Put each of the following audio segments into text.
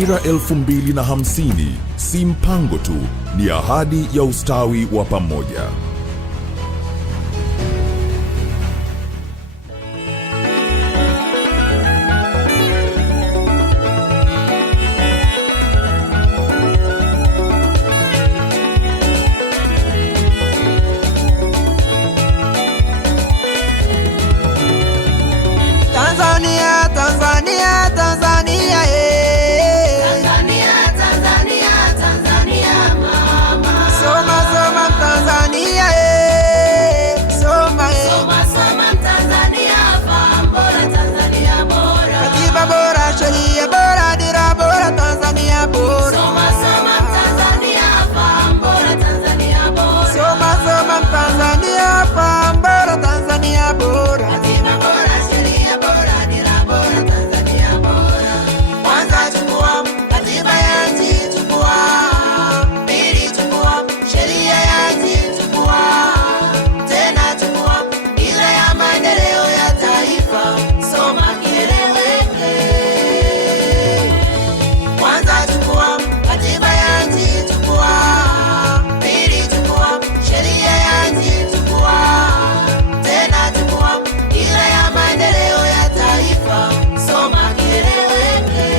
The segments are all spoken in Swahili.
Dira 2050 si mpango tu, ni ahadi ya ustawi wa pamoja. Tanzania, Tanzania, Tanzania, Tanzania, Tanzania, Tanzania mama. Soma, soma Tanzania, soma, Soma, soma Tanzania, fahamu bora Tanzania bora. Katiba bora, sheria bora, dira bora, Tanzania bora. Soma, soma Tanzania, fahamu bora Tanzania bora. Soma, soma Tanzania, fahamu bora, Tanzania bora. Katiba bora, sheria bora, dira bora Tanzania bora. Kwanza chukua katiba ya nchi, chukua. Pili chukua sheria ya nchi, chukua. Tena chukua dira ya maendeleo ya taifa, Soma kieleweke. Kwanza chukua katiba ya nchi, chukua. Pili chukua sheria ya nchi, chukua. Tena chukua dira ya maendeleo ya taifa, Soma kieleweke.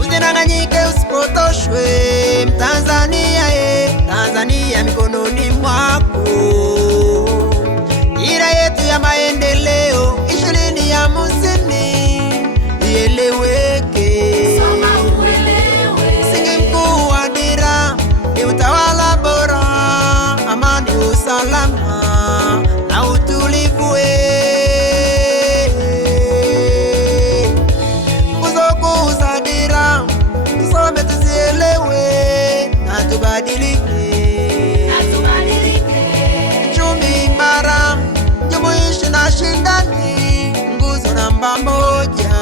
Usidanganyike, usipotoshwe Mtanzania, Tanzania mikononi mwako. Dira yetu ya maendeleo 2050 ieleweke. Soma uelewe. Msingi mkuu wa dira ni utawala bora, amani, usalama na utulivu. Nguzo za dira tusome, tuzielewe na tubadilike. Uchumi imara, jumuishi na shindani, nguzo namba moja.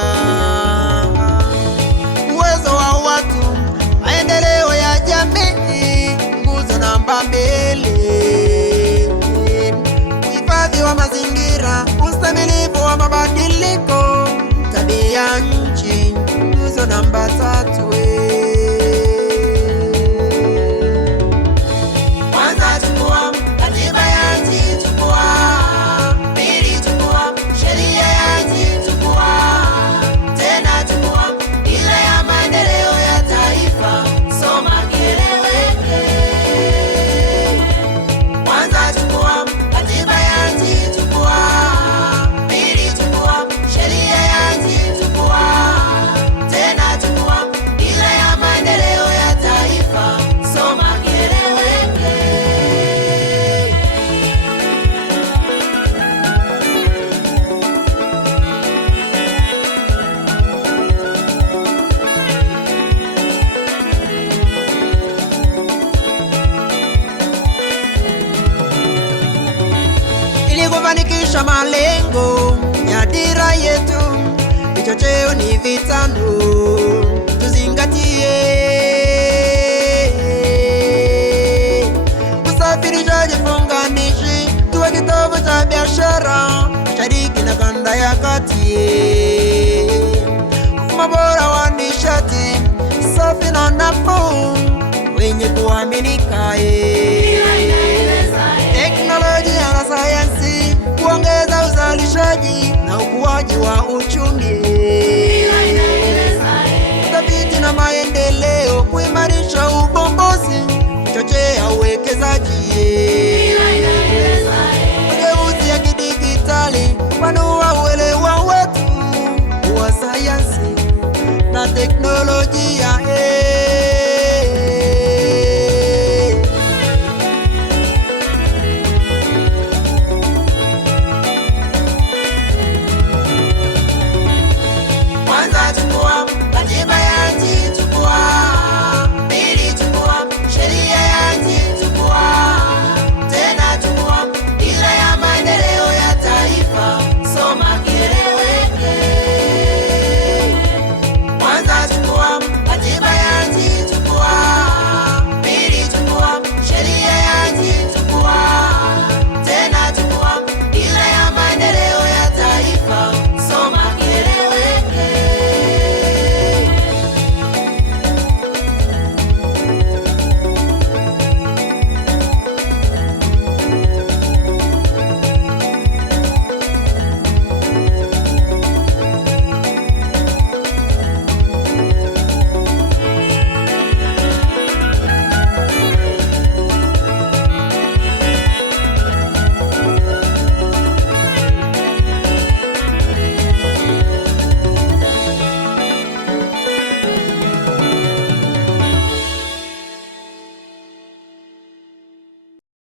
Uwezo wa watu, maendeleo ya jamii, nguzo namba 2. Uhifadhi wa mazingira, ustahimilivu wa mabadiliko tabia nchi, nguzo namba 3. Kwanza chukua katiba ya nchi, chukua. Pili chukua sheria ya nchi, chukua. Tena chukua dira ya maendeleo ya taifa, Soma kieleweke. kwanza chukua katiba ya nchi, chukua. Pili chukua sheria ya nchi, chukua. Tena chukua dira ya maendeleo ya taifa, Soma kieleweke. ili kufanikisha malengo ya dira yetu. Vichocheo ni vitano, tuzingatie. Usafirishaji funganishi, tuwe kitovu cha biashara mashariki na kanda ya kati. Mfumo bora wa nishati safi na nafuu, wenye kuaminika. Teknolojia na sayansi kuongeza uzalishaji na ukuaji wa uchumi. Utafiti na maendeleo kuimarisha uvumbuzi, kuchochea uwekezaji. Mageuzi ya kidigitali kupanua uelewa wetu wa sayansi na teknolojia.